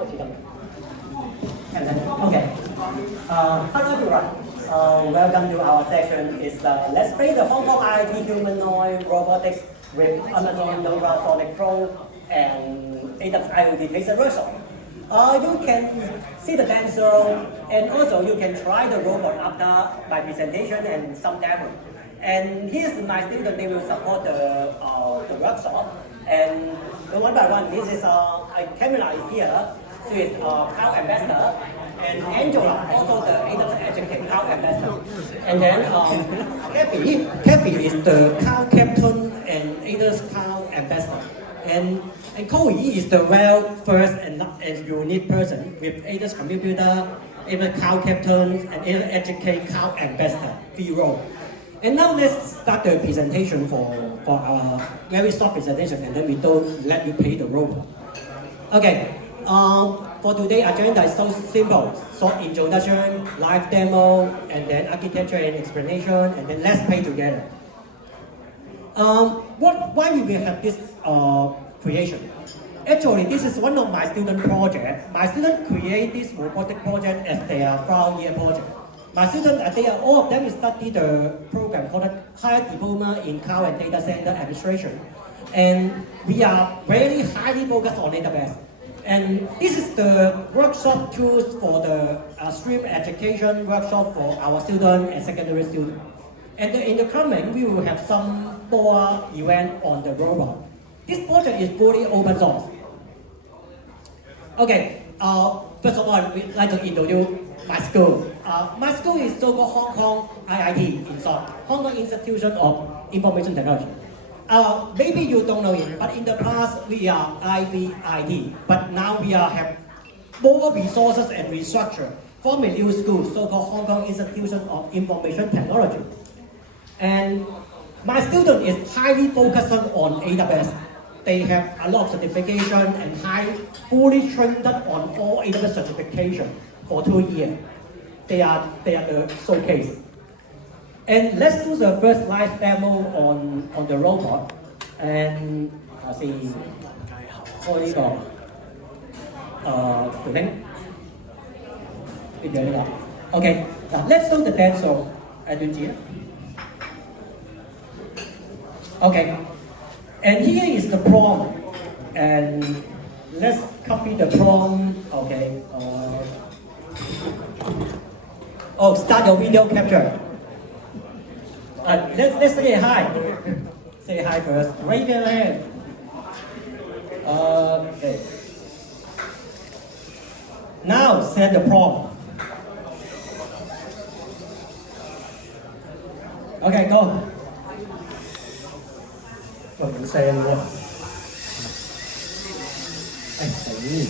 Okay. Hello everyone. Welcome to our session. Let's play the Hong Kong IoT Humanoid Robotics with Amazon Sonic Pro and AWS IoT Taster Workshop. You can see the dancer and also you can try the robot after my presentation and some demo. And here's my student, they will support the workshop. And one by one, this is a camera is here. She is cloud ambassador. And Angela, also the AWS Educate Cloud ambassador. And then Kathy is the cloud captain and AWS Cloud ambassador. And Chloe is the first and unique person with AWS Computer, AWS Cloud Captain, and AWS Educate Cloud Ambassador, three roles. And now let's start the presentation for our very short presentation, and then we don't let you play the robot. Okay, for today's agenda is so simple. Short introduction, live demo, and then architecture and explanation, and then let's play together. Why we will have this creation? Actually, this is one of my student projects. My students create this robotic project as their final year project. My students, all of them study the program called High Diploma in Cloud and Data Center Administration. And we are very highly focused on AWS. And this is the workshop tools for the stream education workshop for our students and secondary students. And in the coming, we will have some more event on the robot. This project is fully open source. Okay, first of all, we'd like to introduce my school. My school is so-called Hong Kong IIT, in short, Hong Kong Institution of Information Technology. Maybe you don't know it, but in the past we are IVIT, but now we have more resources and restructure from a new school, so-called Hong Kong Institution of Information Technology. And my student is highly focused on AWS. They have a lot of certification and fully trained on all AWS certification for 2 years. They are the showcase. And let's do the first live demo on the robot. And I see the link. Okay, now let's do the demo. Okay, and here is the prompt, and let's copy the prompt. Okay. Start your video capture. Let's say hi. Say hi first. Raise your hand. Okay. Now set the prompt. Okay, go. Mình xem luôn. Anh phải nhìn.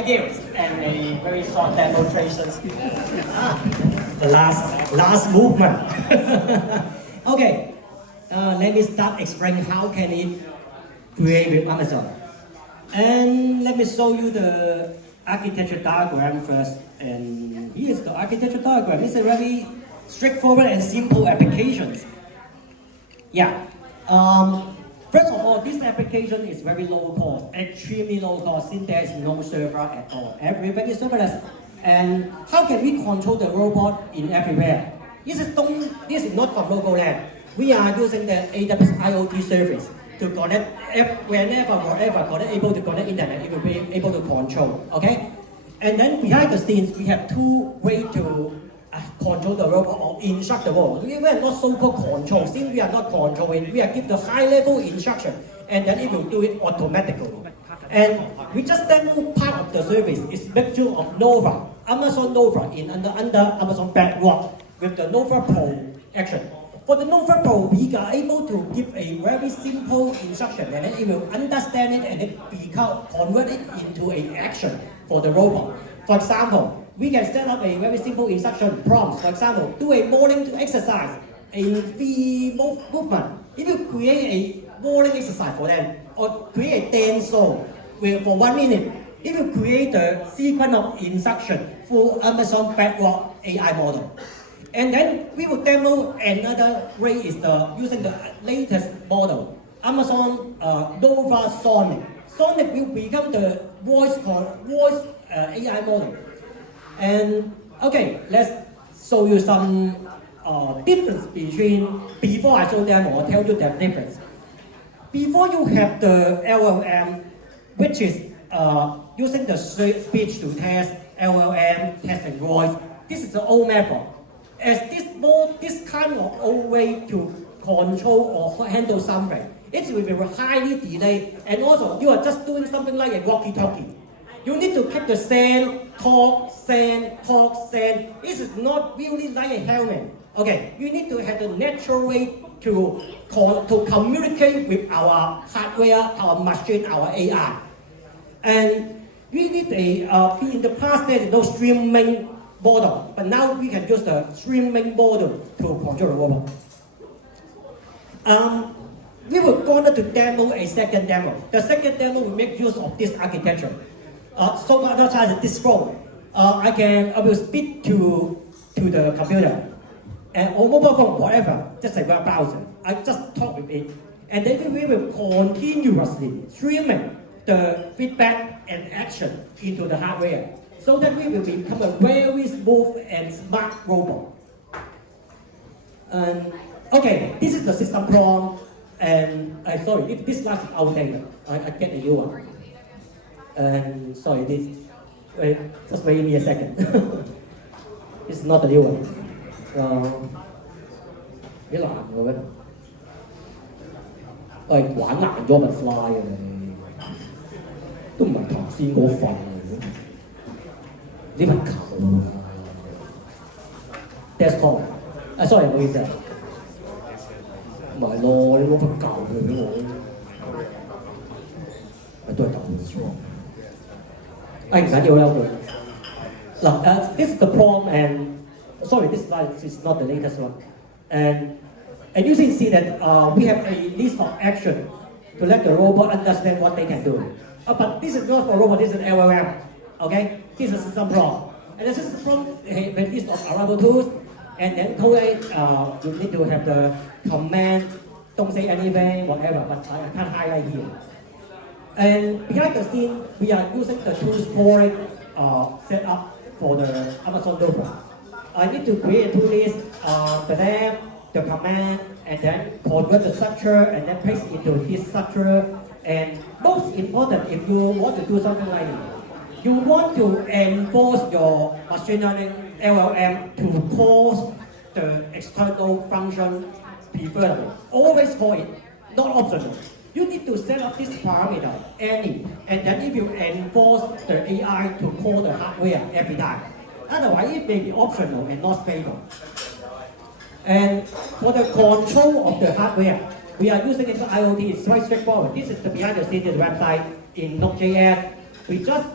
Thank you. And a very short demonstration. The last movement. Okay, let me start explaining how can it create with Amazon. And let me show you the architecture diagram first. And here's the architecture diagram. It's a very straightforward and simple applications. Yeah. First of all, this application is very low cost, extremely low cost, since there is no server at all. Everything is serverless. And how can we control the robot in everywhere? This is not from local land. We are using the AWS IoT service to connect whenever, wherever, able to connect internet, it will be able to control. Okay? And then behind the scenes, we have two ways to control the robot or instruct the robot. We are not so-called control. Since we are not controlling, we are give the high-level instruction, and then it will do it automatically. And we just demo part of the service. It's mixture of Nova, Amazon Nova under Amazon Bedrock with the Nova Pro action. For the Nova Pro, we are able to give a very simple instruction, and then it will understand it and it convert it into an action for the robot. For example, we can set up a very simple instruction prompt. For example, do a morning exercise in the movement. It will create a morning exercise for them, or create a dance song for 1 minute. It will create a sequence of instruction for Amazon Bedrock AI model. And then we will demo another way is using the latest model, Amazon Nova Sonic. Sonic will become the voice AI model. And okay, let's show you some difference between, before I show them, I'll tell you the difference. Before you have the LLM, which is using the speech to test, LLM, testing voice, this is the old method. As this kind of old way to control or handle something, it will be highly delayed, and also you are just doing something like a walkie-talkie. You need to keep the send, talk, send, talk, send. This is not really like a helmet. Okay, you need to have the natural way to communicate with our hardware, our machine, our AI. And we need in the past there is no streaming model, but now we can use the streaming model to control the robot. We will go to demo a second demo. The second demo will make use of this architecture. So much as this phone, I will speak to the computer, and or mobile phone, whatever, just a web browser. I just talk with it, and then we will continuously streaming the feedback and action into the hardware, so that we will become a very smooth and smart robot. And okay, this is the system prompt, and sorry if this last is outdated, I get a new one. And sorry, just wait me a second. This is not the new one. 幾難嘅咩？玩難咗咪 fly 嘅你，都唔係頭先嗰份嚟嘅，呢份舊啊 desktop sorry 唔好意思啊，唔係咯，你攞份舊嘅俾我，咪都係舊嘅。唔緊要啦，嗱this is the prompt, and sorry, this slide is not the latest one. And you can see that we have a list of action to let the robot understand what they can do. But this is not for robot, this is LLM. Okay? This is some prompt. And this is from a list of arrival tools. And then you need to have the command, don't say anything, whatever, but I can't highlight here. And behind the scene, we are using the tools for set up for the Amazon Nova. I need to create a tool list, the name, the command, and then convert the structure, and then paste into this structure. And most important, if you want to do something like this, you want to enforce your machine learning LLM to call the external function preferably. Always call it, not optional. You need to set up this parameter, any, and then it will enforce the AI to call the hardware every time. Otherwise, it may be optional and not stable. And for the control of the hardware, we are using it for IoT. It's quite straightforward. This is the behind the scenes website in Node.js. We just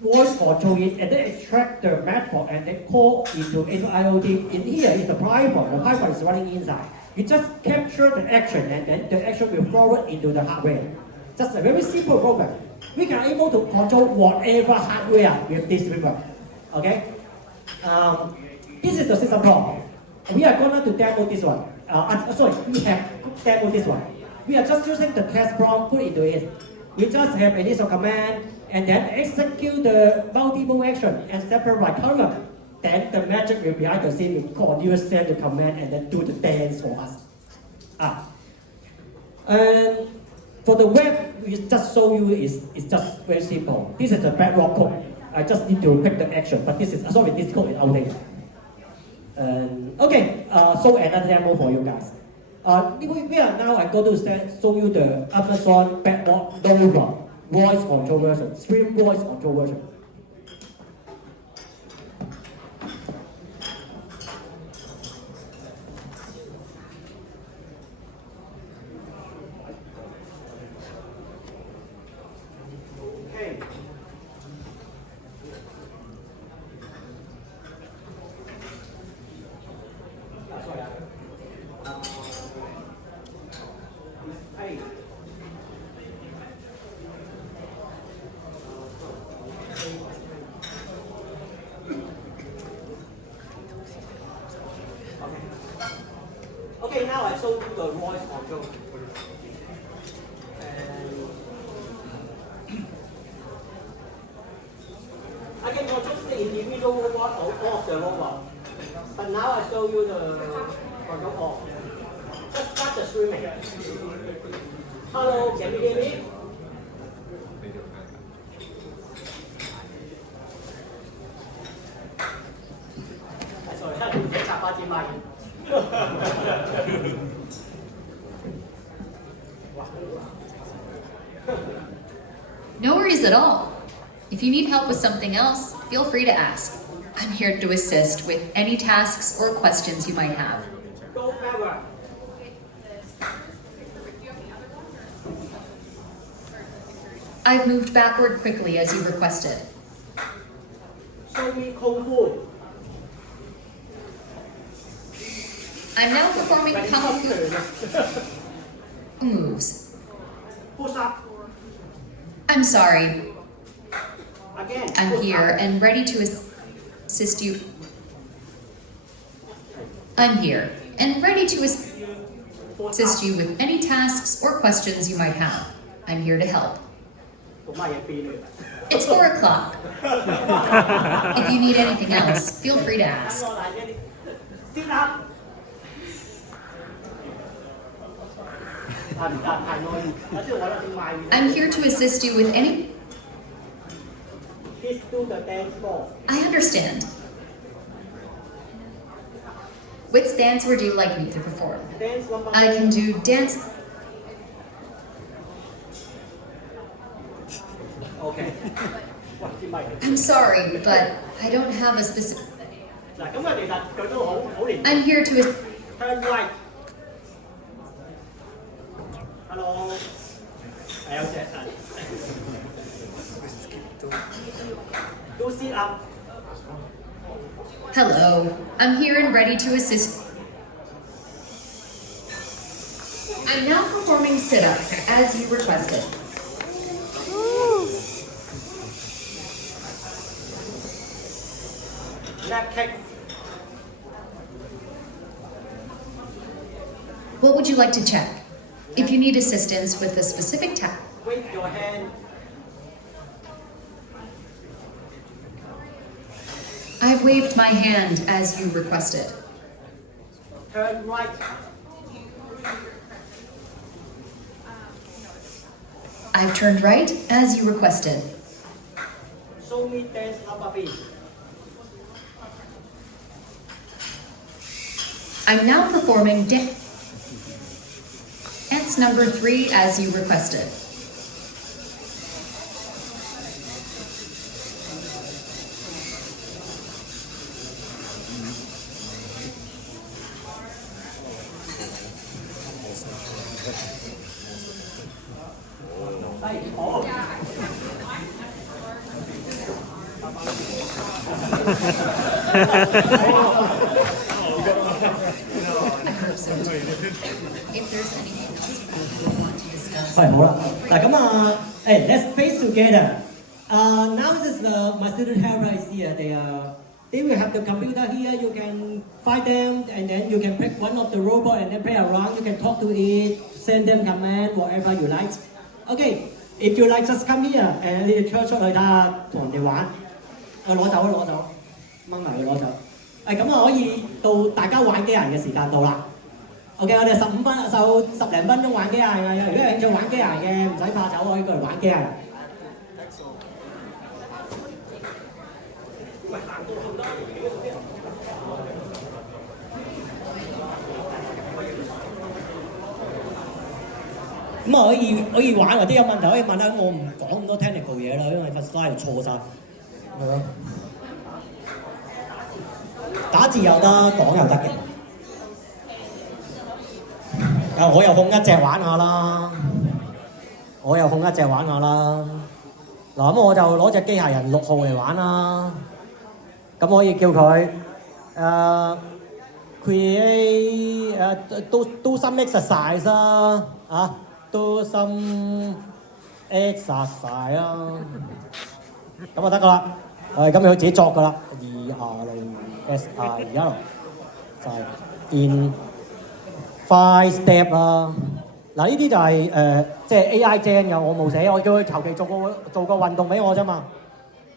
voice control it, and then extract the method and then call into IoT. In here is the Python. The Python is running inside. You just capture the action, and then the action will forward into the hardware. Just a very simple program. We can able to control whatever hardware with this framework. Okay. This is the system call. We are going to demo this one. Sorry, we have demo this one. We are just using the test prompt, put into it. We just have initial command and then execute the multiple action and separate column. Then the magic will behind the scene will continuously send the command and then do the dance for us. And for the web, we just show you is just very simple. This is the bedrock code. I just need to pick the action, but this is sorry, this code is outdated. Okay, so another demo for you guys. We are now I'm going to show you the Amazon Bedrock Nova voice control version, stream voice control version. Okay, now I show you the voice control. I can control the individual robot or all of the robot. But now I show you the control off. Just start the streaming. Hello, can you hear me? Sorry, I have to tap out my. No worries at all. If you need help with something else, feel free to ask. I'm here to assist with any tasks or questions you might have. I've moved backward quickly as you requested. Show me Kung Fu. I'm now performing Kung Fu moves. Push up. I'm sorry. Again. I'm here and ready to assist you. I'm here and ready to assist you with any tasks or questions you might have. I'm here to help. It's 4 o'clock. If you need anything else, feel free to ask. Sit up. I'm here to assist you with any... Please do the dance floor. I understand. Which dance would you like me to perform? Dance number I can do dance... Okay. I'm sorry, but I don't have a specific... I'm here to... Turn right. Hello. Do sit up. Hello. I'm here and ready to assist. I'm now performing sit-ups as you requested. Left kick. What would you like to check? If you need assistance with a specific task, Wave your hand. I've waved my hand as you requested. Turn right. I've turned right as you requested. Show me dance number 3. I'm now performing dance number 3 as you requested. If there's anything else you want to discuss. 係好啦，嗱咁啊，let's face together. Now this is my student helper is here. They will have the computer here. You can find them, and then you can pick one of the robot and then play around. You can talk to it, send them command, whatever you like. Okay, if you like, just come here and 你哋出去睇下，同人哋玩。攞走，掹埋佢攞走。咁啊，可以到大家玩機械人嘅時間到啦。OK， 我哋十零分鐘玩機械人嘅，如果有興趣玩機械人嘅，唔使怕醜，可以過嚟玩機械人。咁啊可以玩，或者有問題可以問啦。我唔講咁多 technical 嘢啦，因為個 slide 錯晒。係咯。打字又得，講又得嘅。我又控一隻玩下啦。嗱咁我就攞隻機械人6號嚟玩啦。咁可以叫佢create do some exercise 啦，do some exercise 啦，咁就得噶啦。咁佢自己作噶啦，ERSIL 就係 in 5 step 啦。嗱呢啲就係即係 AI gen 嘅，我冇寫，我叫佢求其做個運動俾我啫嘛。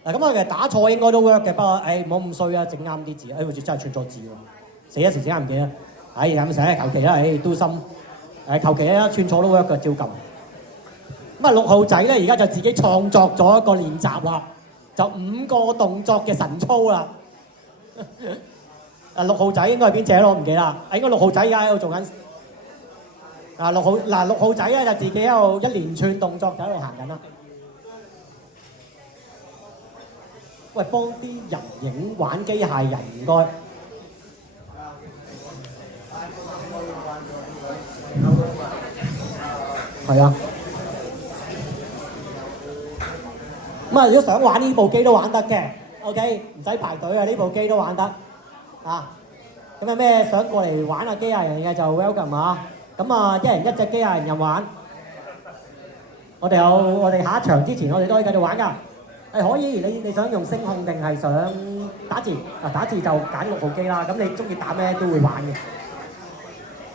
嗱咁其實打錯應該都 work 嘅，不過唔好咁衰啊，整啱啲字，好似真係串錯字喎，死一時真係唔記得。咁成日求其啦，都心求其啦，串錯都 work 嘅，照撳。咁啊6號仔咧，而家就自己創作咗一個練習啦，就5個動作嘅神操啦。6號仔應該係邊隻咯？我唔記得。應該6號仔而家喺度做緊。6號仔咧就自己喺度一連串動作就喺度行緊啦。喂，幫啲人影玩機械人唔該。係啊。咁啊，如果想玩呢部機都玩得嘅 ，OK， 唔使排隊啊，呢部機都玩得啊。咁有咩想過嚟玩下機械人嘅就 welcome 啊。咁啊，一人一隻機械人任玩。我哋下一場之前，我哋都可以繼續玩㗎。可以，你想用聲控定係想打字？打字就揀6號機啦。咁你中意打咩都會玩嘅。